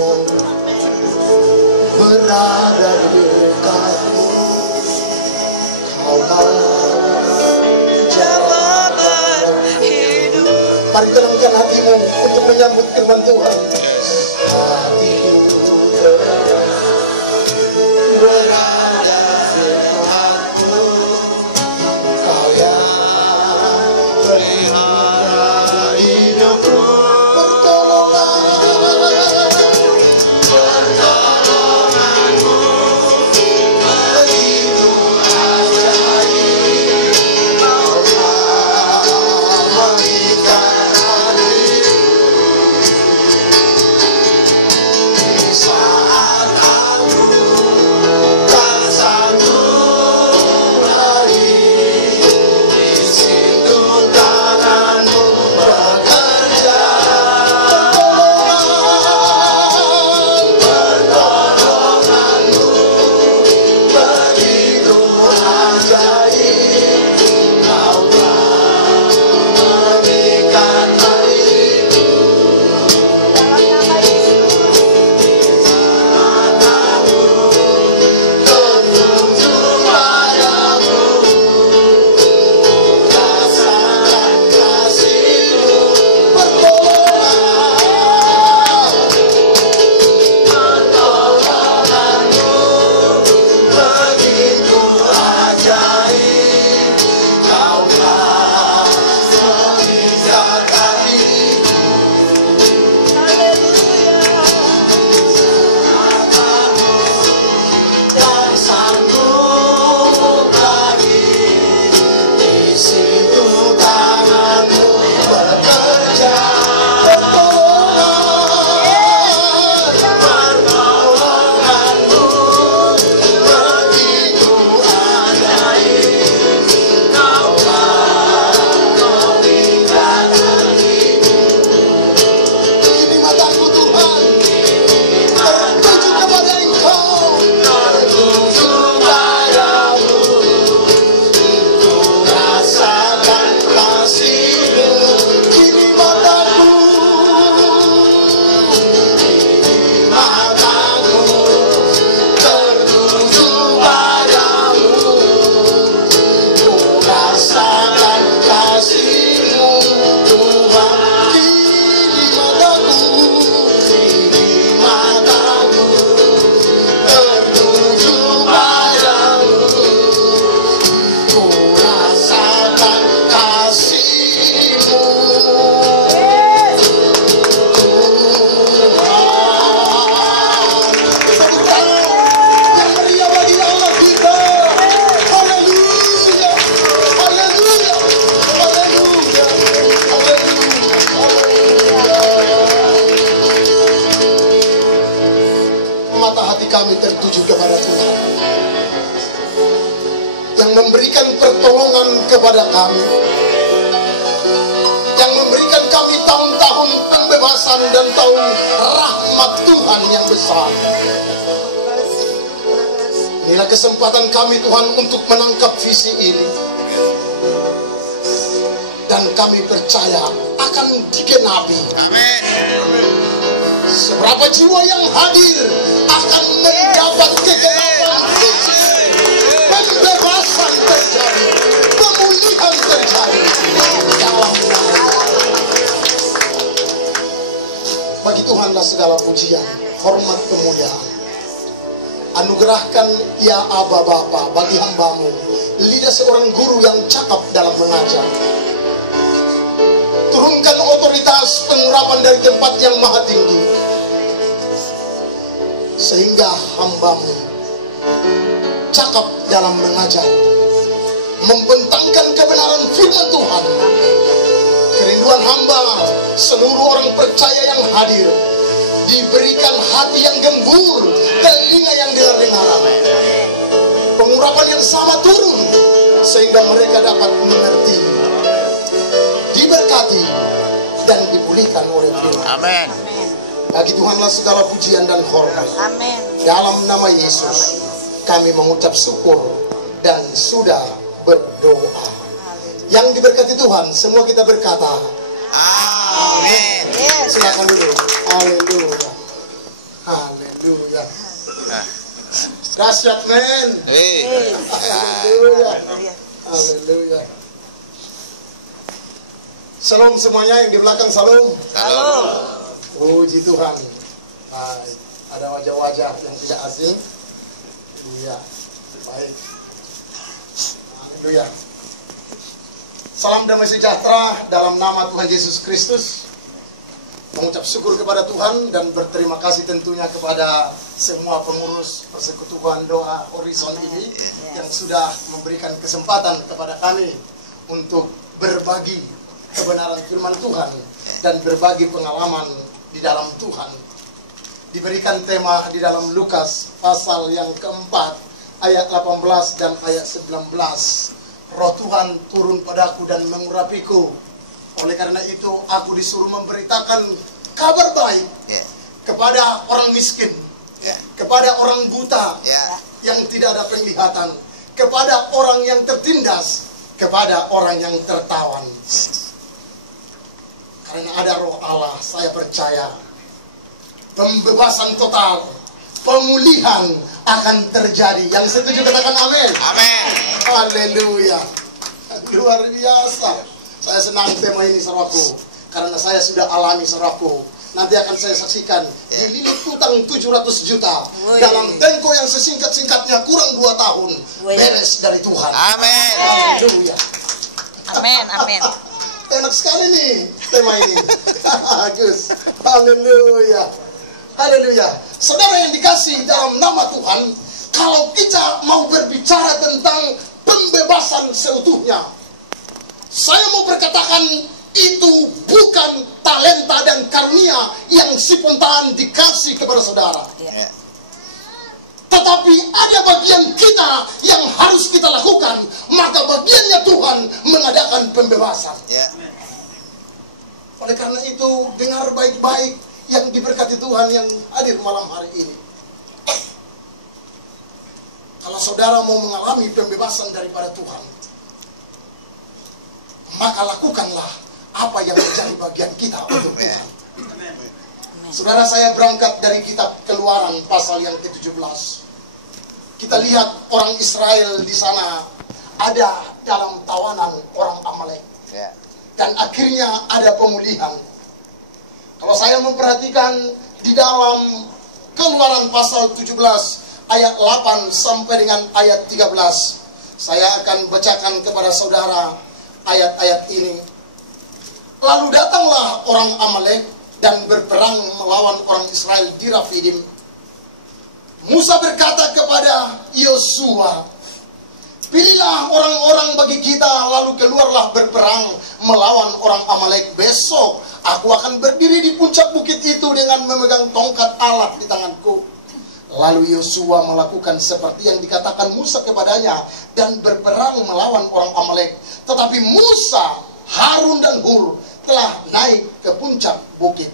kasih-Mu, berada di dekat-Mu, Kau jalan hidup. Mari tenangkan hatimu untuk menyambut firman Tuhan. Hatiku berada firman-Mu, Kau yang pelihara hidupku. Kami tertuju kepada Tuhan yang memberikan pertolongan kepada kami, yang memberikan kami tahun-tahun pembebasan dan tahun rahmat Tuhan yang besar. Inilah kesempatan kami Tuhan untuk menangkap visi ini, dan kami percaya akan digenapi. Amin. Seberapa jiwa yang hadir akan mendapat kegenapan visi, pembebasan terjadi, pemulihan terjadi. Bagi Tuhanlah segala pujian, hormat, kemuliaan. Anugerahkan ya Aba Bapa bagi hamba-Mu lidah seorang guru yang cakap dalam mengajar. Turunkan otoritas pengurapan dari tempat yang maha tinggi, sehingga hamba-Mu cakap dalam mengajar, membentangkan kebenaran firman Tuhan. Kerinduan hamba, seluruh orang percaya yang hadir, diberikan hati yang gembur, telinga yang dengar-dengar. Pengurapan yang sama turun, sehingga mereka dapat mengerti, diberkati, dan dipulihkan oleh firman. Amin. Bagi Tuhanlah segala pujian dan hormat. Amin. Dalam nama Yesus kami mengucap syukur dan sudah berdoa. Yang diberkati Tuhan, semua kita berkata amin. Silakan dulu. Haleluya. Dahsyat men. Haleluya. Haleluya. Salam semuanya yang di belakang, salam. Salam. Puji Tuhan. Nah, ada wajah-wajah yang tidak asing. Iya. Baik. Haleluya. Salam damai sejahtera dalam nama Tuhan Yesus Kristus. Mengucap syukur kepada Tuhan dan berterima kasih tentunya kepada semua pengurus persekutuan doa Horizon ini yang sudah memberikan kesempatan kepada kami untuk berbagi kebenaran firman Tuhan dan berbagi pengalaman di dalam Tuhan. Diberikan tema di dalam Lukas pasal yang keempat ayat 18 dan ayat 19. Roh Tuhan turun padaku dan mengurapiku. Oleh karena itu aku disuruh memberitakan kabar baik kepada orang miskin, kepada orang buta yang tidak ada penglihatan, kepada orang yang tertindas, kepada orang yang tertawan. Karena ada roh Allah, saya percaya pembebasan total, pemulihan akan terjadi. Yang setuju katakan amin. Amin. Haleluya. Luar biasa. Saya senang tema ini saudaraku, karena saya sudah alami saudaraku. Nanti akan saya saksikan dililit utang 700 juta dalam tempo yang sesingkat-singkatnya kurang 2 tahun beres dari Tuhan. Amin. Haleluya. Amin. Amin. Enak sekali nih tema ini. Bagus. Haleluya. Haleluya. Saudara yang dikasih dalam nama Tuhan, kalau kita mau berbicara tentang pembebasan seutuhnya, saya mau berkatakan itu bukan talenta dan karunia yang spontan dikasih kepada saudara. Tetapi ada bagian kita yang harus kita lakukan, maka bagiannya Tuhan mengadakan pembebasan. Oleh karena itu, dengar baik-baik yang diberkati Tuhan yang hadir malam hari ini. Kalau saudara mau mengalami pembebasan daripada Tuhan, maka lakukanlah apa yang menjadi bagian kita untuk Tuhan. Saudara, saya berangkat dari kitab Keluaran pasal yang ke-17. Kita lihat orang Israel di sana ada dalam tawanan orang Amalek. Dan akhirnya ada pemulihan. Kalau saya memperhatikan di dalam Keluaran pasal 17 ayat 8 sampai dengan ayat 13, saya akan bacakan kepada saudara ayat-ayat ini. Lalu datanglah orang Amalek dan berperang melawan orang Israel di Rafidim. Musa berkata kepada Yosua, pilihlah orang-orang bagi kita, lalu keluarlah berperang melawan orang Amalek. Besok aku akan berdiri di puncak bukit itu dengan memegang tongkat Allah di tanganku. Lalu Yosua melakukan seperti yang dikatakan Musa kepadanya dan berperang melawan orang Amalek. Tetapi Musa, Harun dan Hur telah naik ke puncak bukit.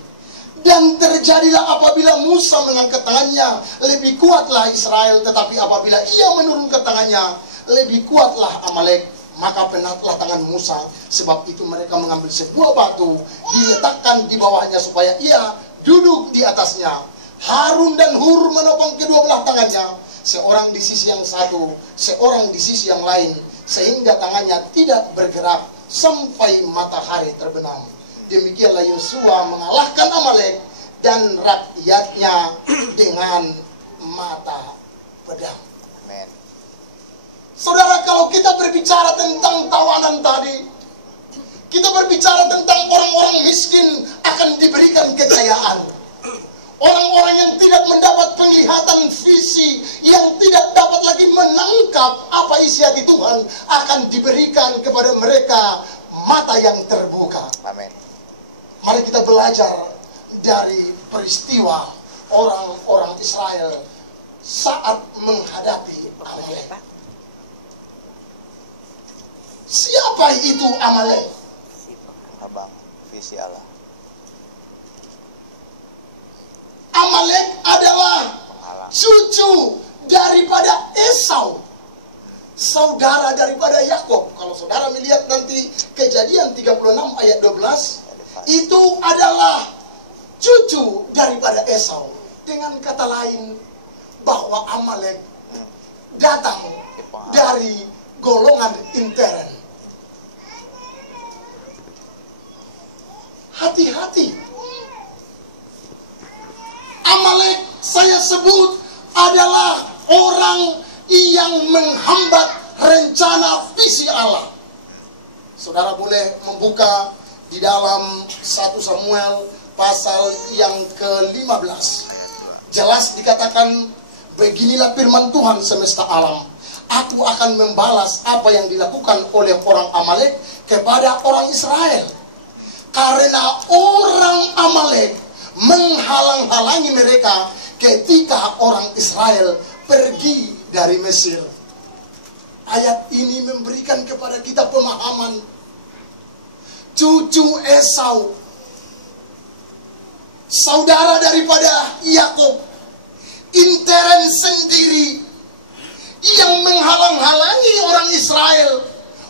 Dan terjadilah apabila Musa mengangkat tangannya, lebih kuatlah Israel. Tetapi apabila ia menurunkan tangannya, lebih kuatlah Amalek. Maka penatlah tangan Musa. Sebab itu mereka mengambil sebuah batu, diletakkan di bawahnya supaya ia duduk di atasnya. Harun dan Hur menopang kedua belah tangannya, seorang di sisi yang satu, seorang di sisi yang lain, sehingga tangannya tidak bergerak sampai matahari terbenam. Demikianlah Yosua mengalahkan Amalek dan rakyatnya dengan mata pedang. Amen. Saudara, kalau kita berbicara tentang tawanan tadi, kita berbicara tentang orang-orang miskin akan diberikan kekayaan. Orang-orang yang tidak mendapat penglihatan visi, yang tidak dapat lagi menangkap apa isi hati Tuhan, akan diberikan kepada mereka mata yang terbuka. Amin. Mari kita belajar dari peristiwa orang-orang Israel saat menghadapi Amalek. Siapa itu Amalek? Abang, visi Allah. Amalek adalah cucu daripada Esau, saudara daripada Yakub. Kalau saudara melihat nanti Kejadian 36 ayat 12, itu adalah cucu daripada Esau. Dengan kata lain, bahwa Amalek datang dari golongan intern. Hati-hati. Amalek saya sebut adalah orang yang menghambat rencana visi Allah. Saudara boleh membuka di dalam 1 Samuel pasal yang ke-15. Jelas dikatakan, beginilah firman Tuhan semesta alam. Aku akan membalas apa yang dilakukan oleh orang Amalek kepada orang Israel. Karena orang Amalek menghalang-halangi mereka ketika orang Israel pergi dari Mesir. Ayat ini memberikan kepada kita pemahaman. Cucu Esau, saudara daripada Yakub, intern sendiri yang menghalang-halangi orang Israel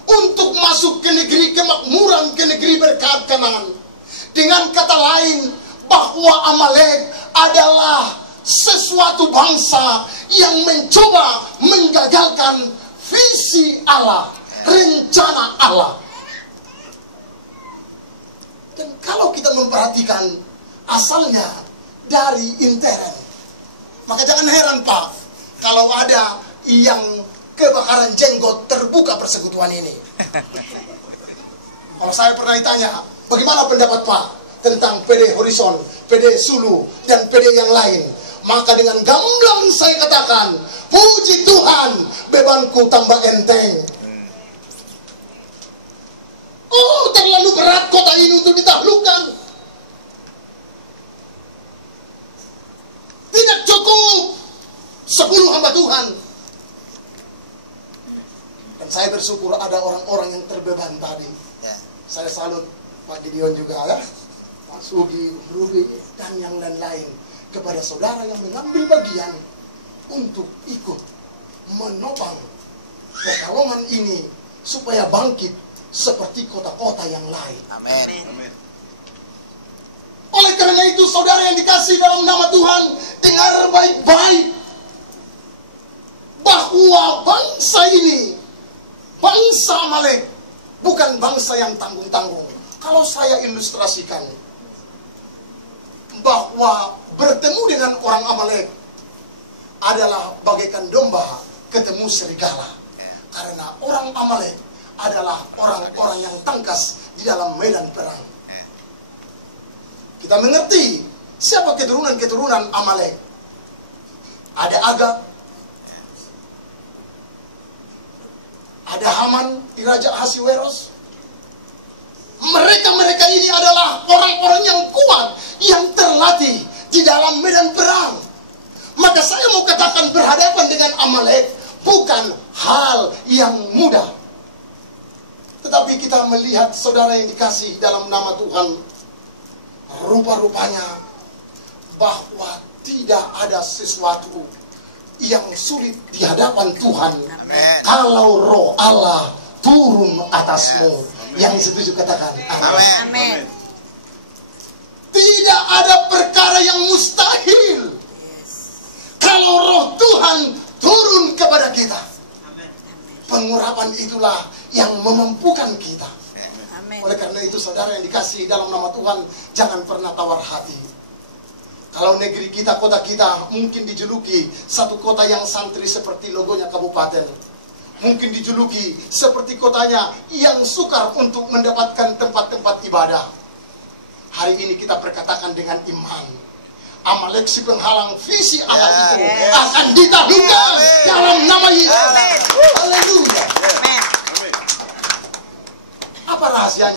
untuk masuk ke negeri kemakmuran, ke negeri berkat Kanaan. Dengan kata lain, bahwa Amalek adalah sesuatu bangsa yang mencoba menggagalkan visi Allah, rencana Allah. Dan kalau kita memperhatikan asalnya dari intern, maka jangan heran Pak kalau ada yang kebakaran jenggot terbuka persekutuan ini. Kalau saya pernah ditanya, bagaimana pendapat Pak tentang PD Horizon, PD Sulu, dan PD yang lain? Maka dengan gamblang saya katakan, puji Tuhan, bebanku tambah enteng. Oh, terlalu berat kota ini untuk ditaklukkan. Tidak cukup 10 hamba Tuhan. Dan saya bersyukur ada orang-orang yang terbeban tadi. Saya salut Pak Gideon juga ya, Pak Sugi, Ruby, dan yang lain-lain, kepada saudara yang mengambil bagian untuk ikut menopang pekalongan ini supaya bangkit seperti kota-kota yang lain. Amin. Oleh karena itu saudara yang dikasih dalam nama Tuhan, dengar baik-baik bahwa bangsa ini, bangsa Amalek, bukan bangsa yang tanggung-tanggung. Kalau saya ilustrasikan bahwa bertemu dengan orang Amalek adalah bagaikan domba ketemu serigala. Karena orang Amalek adalah orang-orang yang tangkas di dalam medan perang. Kita mengerti siapa keturunan-keturunan Amalek. Ada Agag, ada Haman, Raja Ahasiweros. Mereka ini adalah orang-orang yang kuat, yang terlatih di dalam medan perang. Maka saya mau katakan, berhadapan dengan Amalek bukan hal yang mudah. Tetapi kita melihat saudara yang dikasih dalam nama Tuhan, rupa-rupanya bahwa tidak ada sesuatu yang sulit di hadapan Tuhan. Amen. Kalau roh Allah turun atasmu. Amen. Yang setuju katakan amin. Amin. Tidak ada perkara yang mustahil kalau roh Tuhan turun kepada kita. Pengurapan itulah yang memampukan kita. Amin. Oleh karena itu saudara yang dikasih dalam nama Tuhan, jangan pernah tawar hati. Kalau negeri kita, kota kita mungkin dijuluki satu kota yang santri seperti logonya kabupaten. Mungkin dijuluki seperti kotanya yang sukar untuk mendapatkan tempat-tempat ibadah. Hari ini kita perkatakan dengan iman, Amalek si penghalang visi Allah itu akan ditaklukkan dalam nama Yesus. Haleluya. Amin. Apa rahasianya?